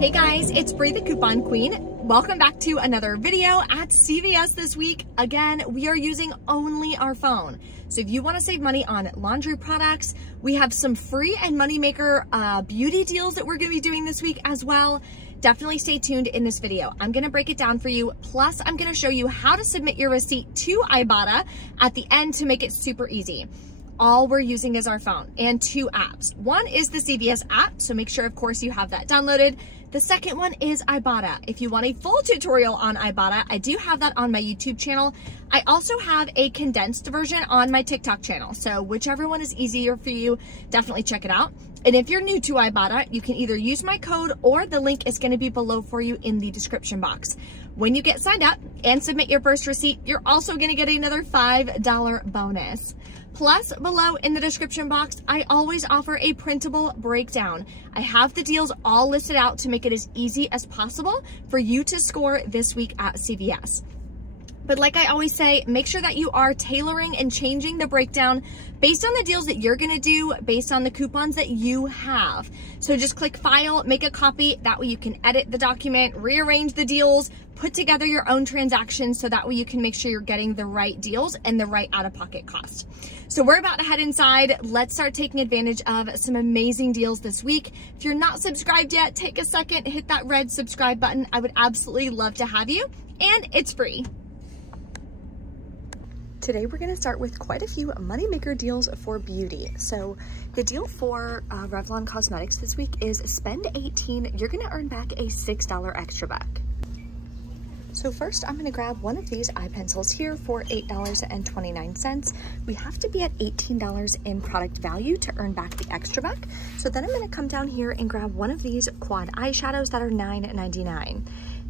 Hey guys, it's Bree the Coupon Queen. Welcome back to another video at CVS this week. Again, we are using only our phone. So if you want to save money on laundry products, we have some free and moneymaker beauty deals that we're going to be doing this week as well. Definitely stay tuned in this video. I'm going to break it down for you. Plus, I'm going to show you how to submit your receipt to Ibotta at the end to make it super easy. All we're using is our phone and two apps. One is the CVS app, so make sure, of course, you have that downloaded. The second one is Ibotta. If you want a full tutorial on Ibotta, I do have that on my YouTube channel. I also have a condensed version on my TikTok channel, so whichever one is easier for you, definitely check it out. And if you're new to Ibotta, you can either use my code or the link is going to be below for you in the description box. When you get signed up and submit your first receipt, you're also going to get another $5 bonus. Plus, below in the description box, I always offer a printable breakdown. I have the deals all listed out to make it as easy as possible for you to score this week at CVS. But like I always say, make sure that you are tailoring and changing the breakdown based on the deals that you're gonna do, based on the coupons that you have. So just click File, make a copy. That way you can edit the document, rearrange the deals, put together your own transactions so that way you can make sure you're getting the right deals and the right out-of-pocket cost. So we're about to head inside. Let's start taking advantage of some amazing deals this week. If you're not subscribed yet, take a second, hit that red subscribe button. I would absolutely love to have you, and it's free. Today we're going to start with quite a few moneymaker deals for beauty. So the deal for Revlon Cosmetics this week is spend $18, you're going to earn back a $6 extra back. So first I'm going to grab one of these eye pencils here for $8.29. We have to be at $18 in product value to earn back the extra back. So then I'm going to come down here and grab one of these quad eyeshadows that are $9.99.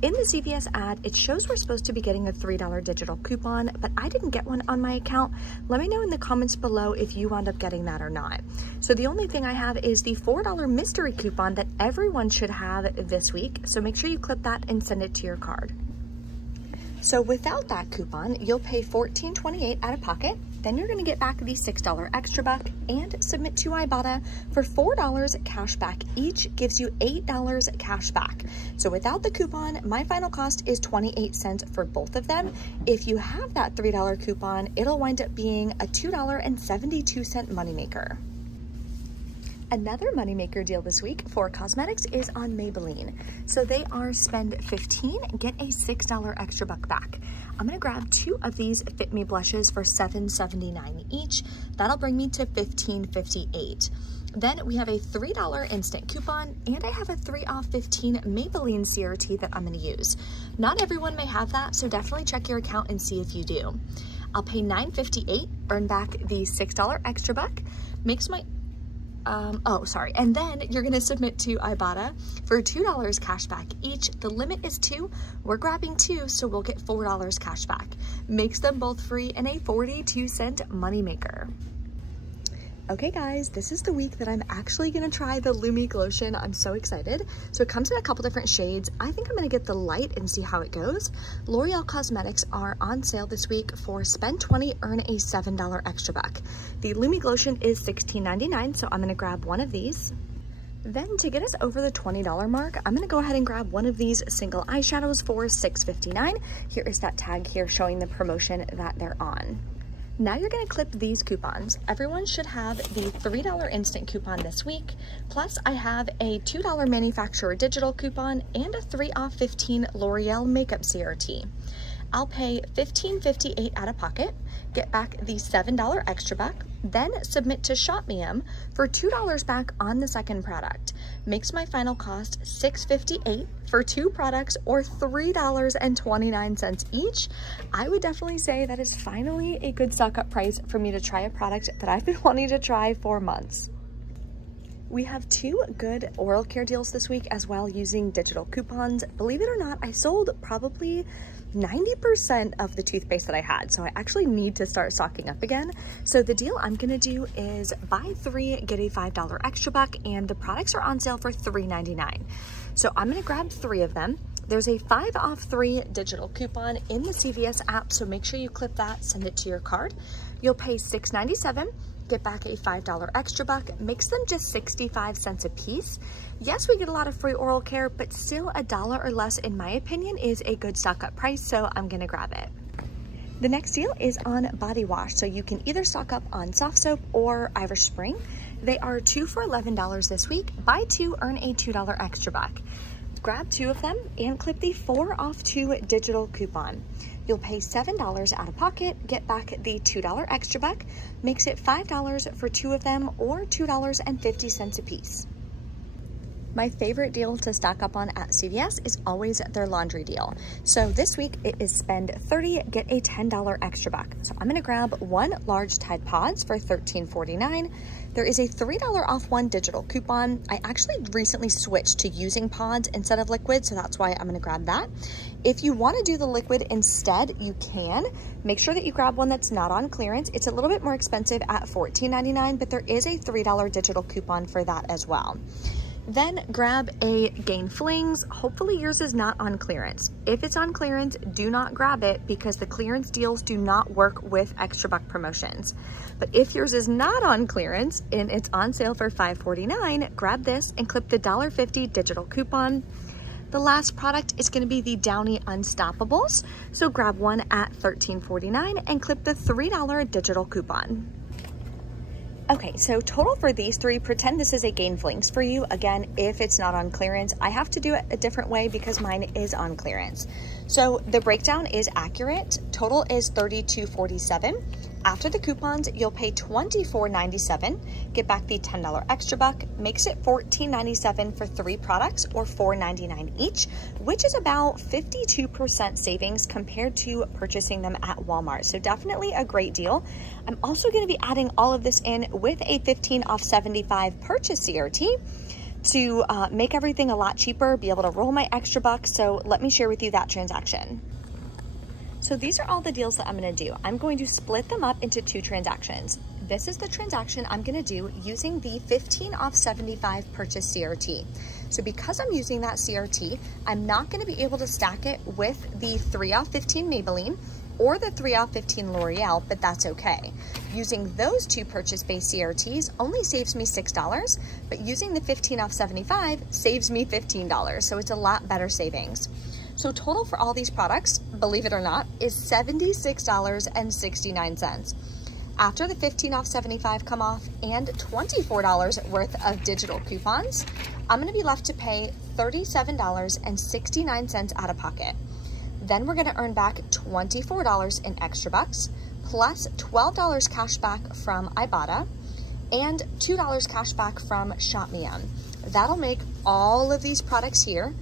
In the CVS ad, it shows we're supposed to be getting a $3 digital coupon, but I didn't get one on my account. Let me know in the comments below if you wound up getting that or not. So the only thing I have is the $4 mystery coupon that everyone should have this week. So make sure you clip that and send it to your card. So without that coupon, you'll pay $14.28 out of pocket. Then you're going to get back the $6 extra buck and submit to Ibotta for $4 cash back. Each gives you $8 cash back. So without the coupon, my final cost is 28 cents for both of them. If you have that $3 coupon, it'll wind up being a $2.72 moneymaker. Another moneymaker deal this week for cosmetics is on Maybelline. So they are spend $15, get a $6 extra buck back. I'm gonna grab two of these Fit Me blushes for $7.79 each. That'll bring me to $15.58. Then we have a $3 instant coupon, and I have a 3 off 15 Maybelline CRT that I'm gonna use. Not everyone may have that, so definitely check your account and see if you do. I'll pay $9.58, earn back the $6 extra buck, makes my and then you're gonna submit to Ibotta for $2 cash back each. The limit is 2. We're grabbing 2, so we'll get $4 cash back. Makes them both free and a 42-cent moneymaker. Okay guys, this is the week that I'm actually gonna try the Lumi Glotion. I'm so excited. So it comes in a couple different shades. I think I'm gonna get the light and see how it goes. L'Oreal Cosmetics are on sale this week for spend $20, earn a $7 extra back. The Lumi Glotion is $16.99, so I'm gonna grab one of these. Then to get us over the $20 mark, I'm gonna go ahead and grab one of these single eyeshadows for $6.59. Here is that tag here showing the promotion that they're on. Now you're gonna clip these coupons. Everyone should have the $3 instant coupon this week. Plus I have a $2 manufacturer digital coupon and a 3 off 15 L'Oreal makeup CRT. I'll pay $15.58 out of pocket, get back the $7 extra back, then submit to ShopMeum for $2 back on the second product. Makes my final cost $6.58 for 2 products or $3.29 each. I would definitely say that is finally a good stock-up price for me to try a product that I've been wanting to try for months. We have 2 good oral care deals this week as well using digital coupons. Believe it or not, I sold probably 90% of the toothpaste that I had, so I actually need to start stocking up again. So the deal I'm gonna do is buy 3, get a $5 extra buck, and the products are on sale for $3.99. So I'm gonna grab 3 of them. There's a 5 off 3 digital coupon in the CVS app, so make sure you clip that, send it to your card. You'll pay $6.97, get back a $5 extra buck, makes them just 65 cents a piece. Yes, we get a lot of free oral care, but still $1 or less, in my opinion, is a good stock up price, so I'm gonna grab it. The next deal is on body wash, so you can either stock up on soft soap or Irish Spring. They are 2 for $11 this week. Buy 2, earn a $2 extra buck. Grab 2 of them and clip the 4 off 2 digital coupon. You'll pay $7 out of pocket, get back the $2 extra buck, makes it $5 for 2 of them, or $2.50 a piece. My favorite deal to stock up on at CVS is always their laundry deal. So this week it is spend $30, get a $10 extra buck. So I'm gonna grab 1 large Tide Pods for $13.49. There is a $3 off 1 digital coupon. I actually recently switched to using pods instead of liquid, so that's why I'm gonna grab that. If you wanna do the liquid instead, you can. Make sure that you grab one that's not on clearance. It's a little bit more expensive at $14.99, but there is a $3 digital coupon for that as well. Then grab a Gain Flings. Hopefully yours is not on clearance. If it's on clearance, do not grab it because the clearance deals do not work with extra buck promotions. But if yours is not on clearance and it's on sale for $5.49, grab this and clip the $1.50 digital coupon. The last product is going to be the Downy Unstoppables. So grab one at $13.49 and clip the $3 digital coupon. Okay, so total for these 3, pretend this is a Gain Flings for you. Again, if it's not on clearance, I have to do it a different way because mine is on clearance. So the breakdown is accurate. Total is $32.47. After the coupons, you'll pay $24.97, get back the $10 extra buck, makes it $14.97 for 3 products or $4.99 each, which is about 52% savings compared to purchasing them at Walmart. So definitely a great deal. I'm also going to be adding all of this in with a 15 off 75 purchase CRT to make everything a lot cheaper, be able to roll my extra bucks. So let me share with you that transaction. So these are all the deals that I'm gonna do. I'm going to split them up into 2 transactions. This is the transaction I'm gonna do using the 15 off 75 purchase CRT. So because I'm using that CRT, I'm not gonna be able to stack it with the 3 off 15 Maybelline or the 3 off 15 L'Oreal, but that's okay. Using those 2 purchase-based CRTs only saves me $6, but using the 15 off 75 saves me $15, so it's a lot better savings. So total for all these products, believe it or not, is $76.69. After the 15 off 75 come off and $24 worth of digital coupons, I'm gonna be left to pay $37.69 out of pocket. Then we're gonna earn back $24 in extra bucks, plus $12 cash back from Ibotta, and $2 cash back from Shop Me On. That'll make all of these products here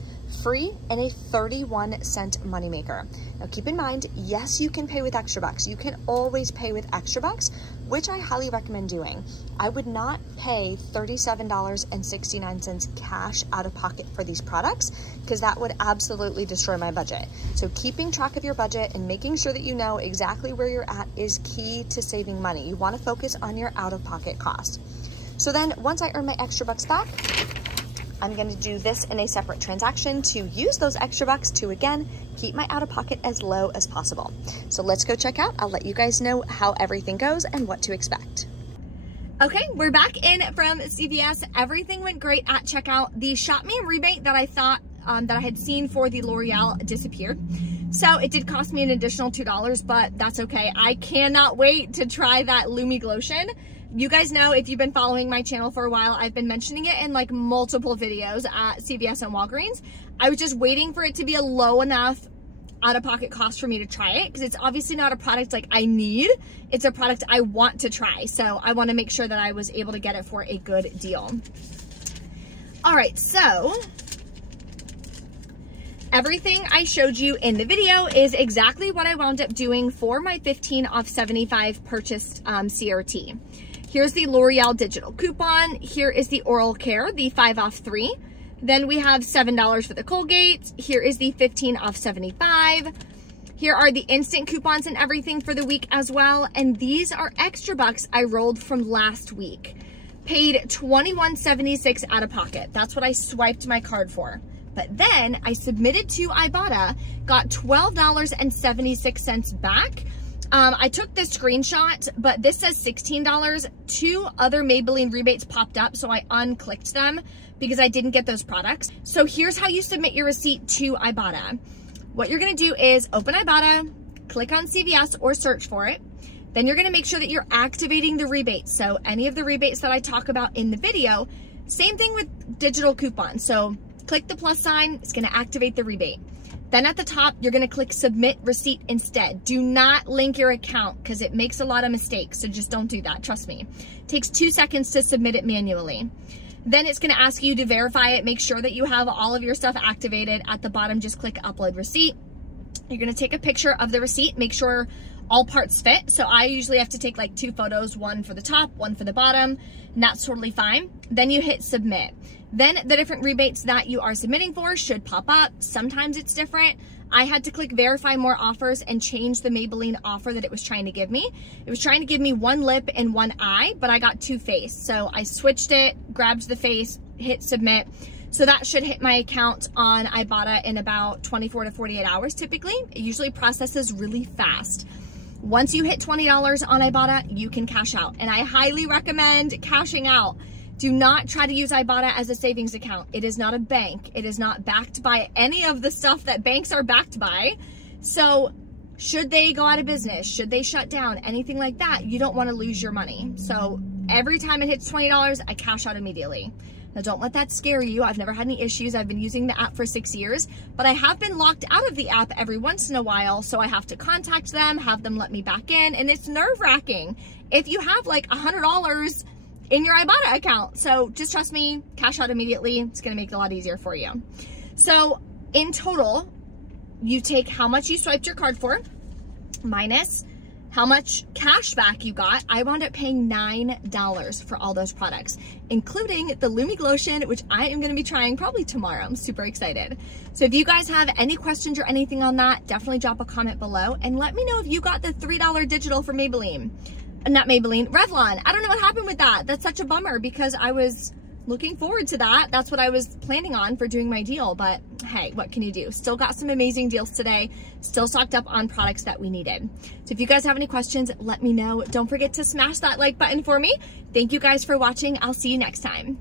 free and a 31-cent moneymaker. Now keep in mind, yes, you can pay with extra bucks. You can always pay with extra bucks, which I highly recommend doing. I would not pay $37.69 cash out of pocket for these products because that would absolutely destroy my budget. So keeping track of your budget and making sure that you know exactly where you're at is key to saving money. You want to focus on your out-of-pocket costs. So then once I earn my extra bucks back, I'm going to do this in a separate transaction to use those extra bucks to, again, keep my out-of-pocket as low as possible. So let's go check out. I'll let you guys know how everything goes and what to expect. Okay, we're back in from CVS. Everything went great at checkout. The Shop Me rebate that I thought that I had seen for the L'Oreal disappeared. So it did cost me an additional $2, but that's okay. I cannot wait to try that Lumi Glotion. You guys know, if you've been following my channel for a while, I've been mentioning it in like multiple videos at CVS and Walgreens. I was just waiting for it to be a low enough out-of-pocket cost for me to try it because it's obviously not a product like I need. It's a product I want to try. So I want to make sure that I was able to get it for a good deal. All right, so everything I showed you in the video is exactly what I wound up doing for my 15 off 75 purchased CRT. Here's the L'Oreal digital coupon. Here is the oral care, the 5 off 3. Then we have $7 for the Colgate. Here is the 15 off 75. Here are the instant coupons and everything for the week as well. And these are extra bucks I rolled from last week. Paid $21.76 out of pocket. That's what I swiped my card for. But then I submitted to Ibotta, got $12.76 back, I took this screenshot, but this says $16. 2 other Maybelline rebates popped up, so I unclicked them because I didn't get those products. So here's how you submit your receipt to Ibotta. What you're gonna do is open Ibotta, click on CVS or search for it. Then you're gonna make sure that you're activating the rebates. So any of the rebates that I talk about in the video, same thing with digital coupons. So click the plus sign, it's gonna activate the rebate. Then at the top, you're gonna click submit receipt instead. Do not link your account because it makes a lot of mistakes, so just don't do that, trust me. It takes 2 seconds to submit it manually. Then it's gonna ask you to verify it, make sure that you have all of your stuff activated. At the bottom, just click upload receipt. You're gonna take a picture of the receipt, make sure all parts fit. So I usually have to take like 2 photos, one for the top, one for the bottom, and that's totally fine. Then you hit submit. Then the different rebates that you are submitting for should pop up. Sometimes it's different. I had to click verify more offers and change the Maybelline offer that it was trying to give me. It was trying to give me 1 lip and 1 eye, but I got 2 face. So I switched it, grabbed the face, hit submit. So that should hit my account on Ibotta in about 24 to 48 hours typically. It usually processes really fast. Once you hit $20 on Ibotta, you can cash out. And I highly recommend cashing out. Do not try to use Ibotta as a savings account. It is not a bank. It is not backed by any of the stuff that banks are backed by. So should they go out of business, should they shut down, anything like that, you don't want to lose your money. So every time it hits $20, I cash out immediately. Now don't let that scare you. I've never had any issues. I've been using the app for 6 years, but I have been locked out of the app every once in a while. So I have to contact them, have them let me back in, and it's nerve-wracking if you have like $100 in your Ibotta account. So just trust me, cash out immediately. It's gonna make it a lot easier for you. So in total, you take how much you swiped your card for, minus how much cash back you got. I wound up paying $9 for all those products, including the Lumi Glotion, which I am gonna be trying probably tomorrow. I'm super excited. So if you guys have any questions or anything on that, definitely drop a comment below and let me know if you got the $3 digital for Maybelline. Not Maybelline, Revlon. I don't know what happened with that. That's such a bummer because I was looking forward to that. That's what I was planning on for doing my deal, but hey, what can you do? Still got some amazing deals today. Still stocked up on products that we needed. So if you guys have any questions, let me know. Don't forget to smash that like button for me. Thank you guys for watching. I'll see you next time.